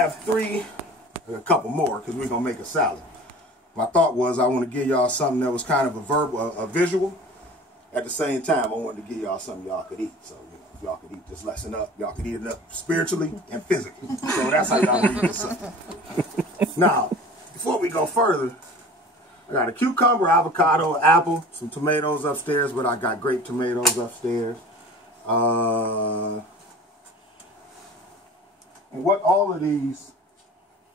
have three, a couple more, because we're going to make a salad. My thought was I want to give y'all something that was kind of a visual. At the same time, I wanted to give y'all something y'all could eat. So, you know, if y'all could eat this lesson up, y'all could eat it up spiritually and physically. So that's how y'all eat this up. Now, before we go further, I got a cucumber, avocado, apple, some tomatoes upstairs, but I got grape tomatoes upstairs. And what all of these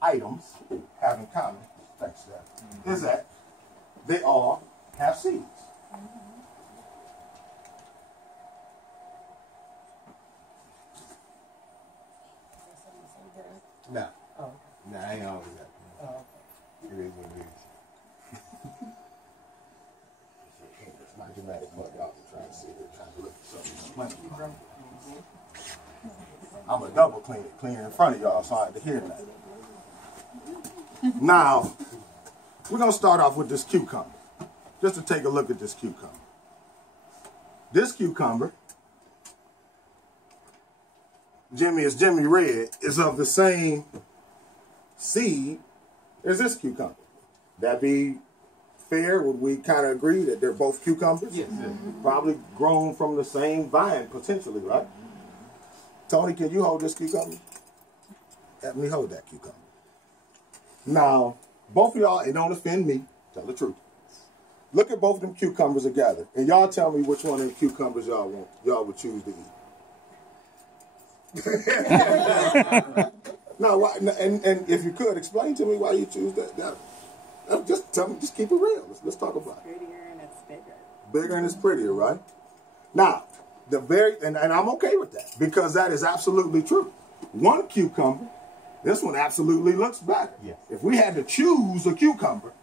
items have in common, thanks to that, is that they all have seeds. No. Oh, okay. No, I ain't always that. Oh, okay. It is what it is. It's not dramatic, but y'all trying to see it, trying to look at something. I'm a double clean in front of y'all, so I had to hear that. Now, we're going to start off with this cucumber. Just to take a look at this cucumber. This cucumber, Jimmy Red, is of the same seed as this cucumber. That be fair? Would we kind of agree that they're both cucumbers? Yes. Probably grown from the same vine, potentially, right? Tony, can you hold this cucumber? Let me hold that cucumber. Now, both of y'all, it don't offend me, tell the truth. Look at both of them cucumbers together, and y'all tell me which one of them cucumbers y'all would choose to eat. Now, why, and if you could, explain to me why you choose that. Just tell me, just keep it real. Let's talk about it. Prettier and it's bigger. Bigger and it's prettier, right? Now, and I'm okay with that, because that is absolutely true. One cucumber, this one absolutely looks better. Yes. If we had to choose a cucumber,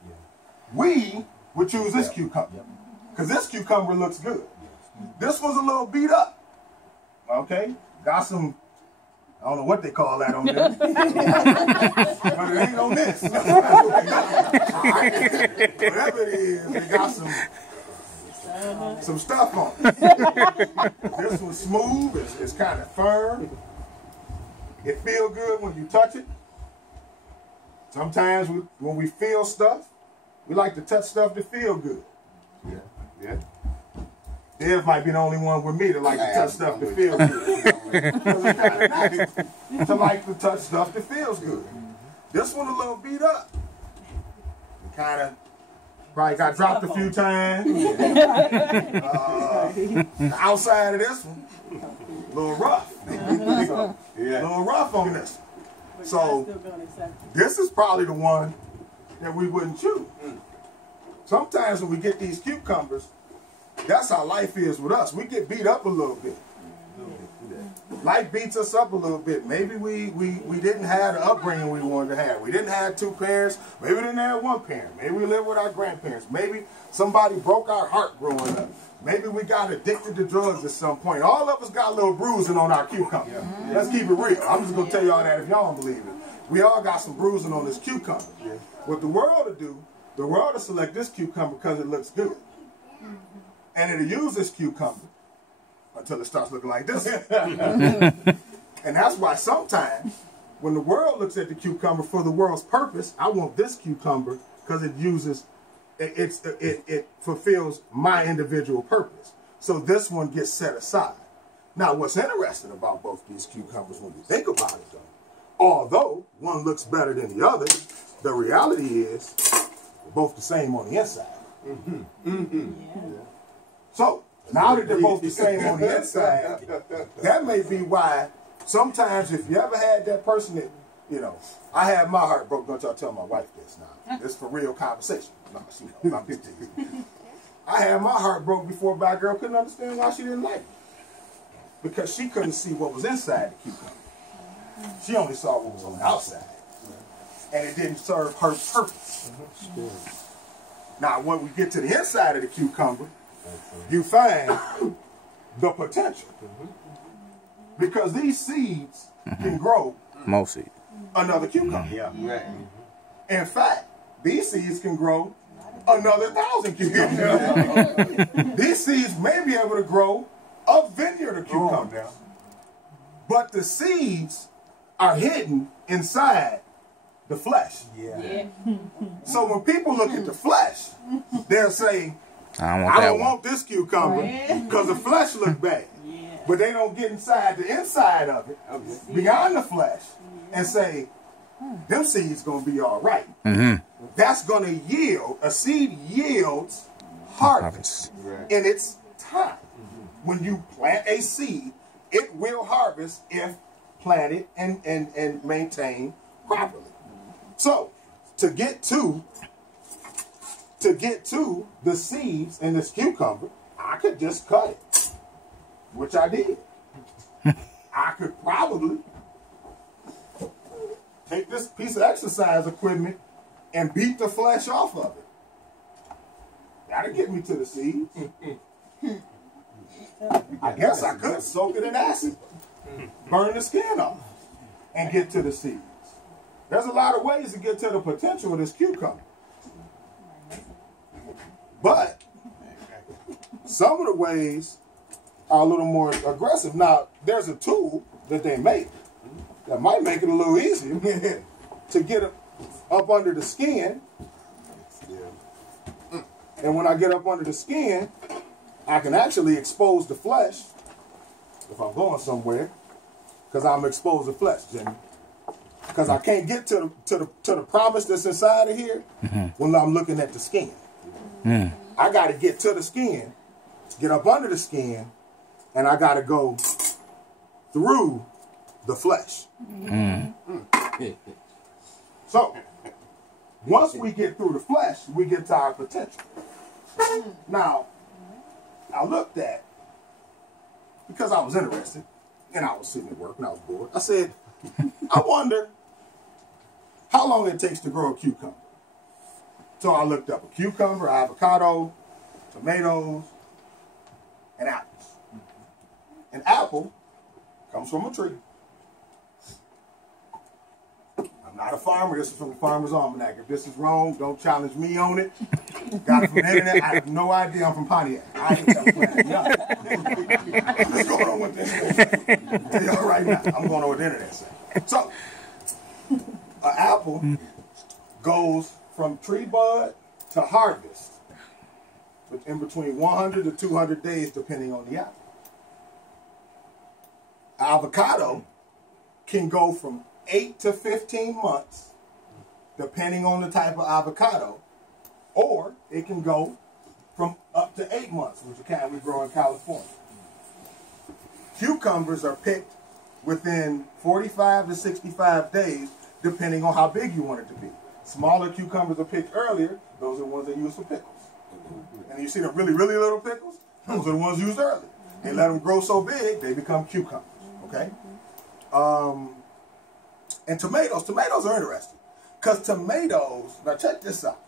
we would choose this cucumber, because this cucumber looks good. This one's a little beat up. Okay? Got some, I don't know what they call that on there. But it ain't on this. Whatever it is, they got some stuff on it. This one's smooth, it's kind of firm. It feels good when you touch it. Sometimes when we feel stuff, we like to touch stuff that feel good. Yeah. Dev might be the only one with me that like to touch stuff that feels good. Because it's kind of nice to like to touch stuff that feels good. This one a little beat up. Kind of probably got dropped a few times. The outside of this one, a little rough. A little rough on this one. So this is probably the one that we wouldn't choose. Sometimes when we get these cucumbers, that's how life is with us. We get beat up a little bit. Life beats us up a little bit. Maybe we didn't have the upbringing we wanted to have. We didn't have two parents. Maybe we didn't have one parent. Maybe we lived with our grandparents. Maybe somebody broke our heart growing up. Maybe we got addicted to drugs at some point. All of us got a little bruising on our cucumber. Let's keep it real. I'm just going to tell y'all that if y'all don't believe it. We all got some bruising on this cucumber. What the world will do, the world will select this cucumber because it looks good. And it'll use this cucumber until it starts looking like this. And that's why sometimes when the world looks at the cucumber for the world's purpose, I want this cucumber because it uses, it fulfills my individual purpose. So this one gets set aside. Now what's interesting about both these cucumbers when you think about it though, although one looks better than the other, the reality is they're both the same on the inside. So, now that they're both the same on the inside, that may be why sometimes if you ever had that person that, you know, I had my heart broke, don't y'all tell my wife this now. It's for real conversation. No, she knows, I'm just teasing. I had my heart broke before a bad girl couldn't understand why she didn't like me. Because she couldn't see what was inside the cucumber. She only saw what was on the outside. And it didn't serve her purpose. Now, when we get to the inside of the cucumber, you find the potential. Because these seeds can grow another cucumber. In fact, these seeds can grow another 1,000 cucumbers. These seeds may be able to grow a vineyard of cucumbers. But the seeds are hidden inside the flesh. Yeah. So when people look at the flesh, they'll say, I don't want this cucumber because the flesh look bad. But they don't get inside the inside of it, beyond the flesh, and say, them seeds going to be all right. That's going to yield, a seed yields harvest in its time. When you plant a seed, it will harvest if planted and maintained properly. So, to get to the seeds in this cucumber, I could just cut it, which I did. I could probably take this piece of exercise equipment and beat the flesh off of it. That'll get me to the seeds. I guess I could soak it in acid, burn the skin off, and get to the seeds. There's a lot of ways to get to the potential of this cucumber. But some of the ways are a little more aggressive. Now, there's a tool that they make that might make it a little easier to get up under the skin. And when I get up under the skin, I can actually expose the flesh if I'm going somewhere, because I'm exposed to flesh, Jimmy. Because I can't get to the promise that's inside of here when I'm looking at the skin. I got to get to the skin, get up under the skin, and I got to go through the flesh. So, once we get through the flesh, we get to our potential. Now, I looked at, because I was interested, and I was sitting at work and I was bored, I said, I wonder how long it takes to grow a cucumber. So I looked up a cucumber, avocado, tomatoes, and apples. An apple comes from a tree. I'm not a farmer. This is from the Farmer's Almanac. If this is wrong, don't challenge me on it. Got it from the internet. I have no idea. I'm from Pontiac. I ain't telling you nothing. What's going on with this? I'll tell y'all right now. I'm going on what the internet says. So, an apple goes from tree bud to harvest in between 100 to 200 days, depending on the apple. Avocado can go from 8 to 15 months, depending on the type of avocado, or it can go from up to 8 months, which is the kind we grow in California. Cucumbers are picked within 45 to 65 days, depending on how big you want it to be. Smaller cucumbers are picked earlier. Those are the ones they use for pickles. And you see the really, really little pickles? Those are the ones used early. They let them grow so big, they become cucumbers. Okay? And tomatoes. Tomatoes are interesting. Because tomatoes, now check this out.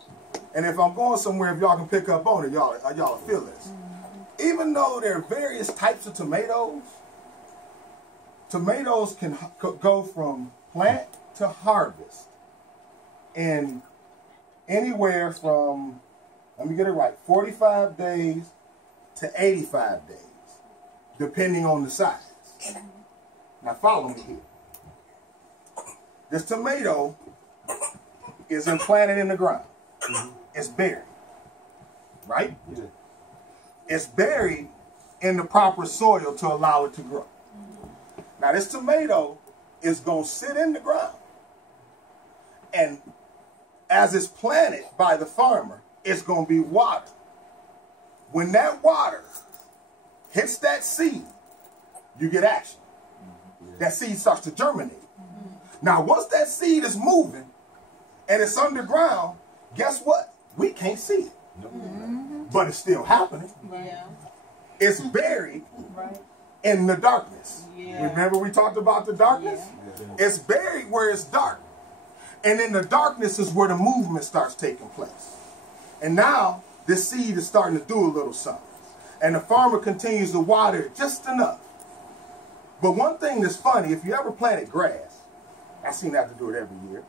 And if I'm going somewhere, if y'all can pick up on it, y'all will feel this. Even though there are various types of tomatoes, tomatoes can go from plant to harvest in anywhere from, let me get it right, 45 days to 85 days, depending on the size. Now follow me here. This tomato is implanted in the ground. It's buried, right? It's buried in the proper soil to allow it to grow. Now this tomato is going to sit in the ground, and as it's planted by the farmer, it's going to be watered. When that water hits that seed, you get action. That seed starts to germinate. Now once that seed is moving and it's underground, guess what? We can't see it. But it's still happening. It's buried in the darkness. Remember we talked about the darkness? It's buried where it's dark. And in the darkness is where the movement starts taking place. And now this seed is starting to do a little something. And the farmer continues to water it just enough. But one thing that's funny, if you ever planted grass, I seem to have to do it every year,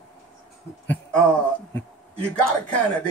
you got to kind of...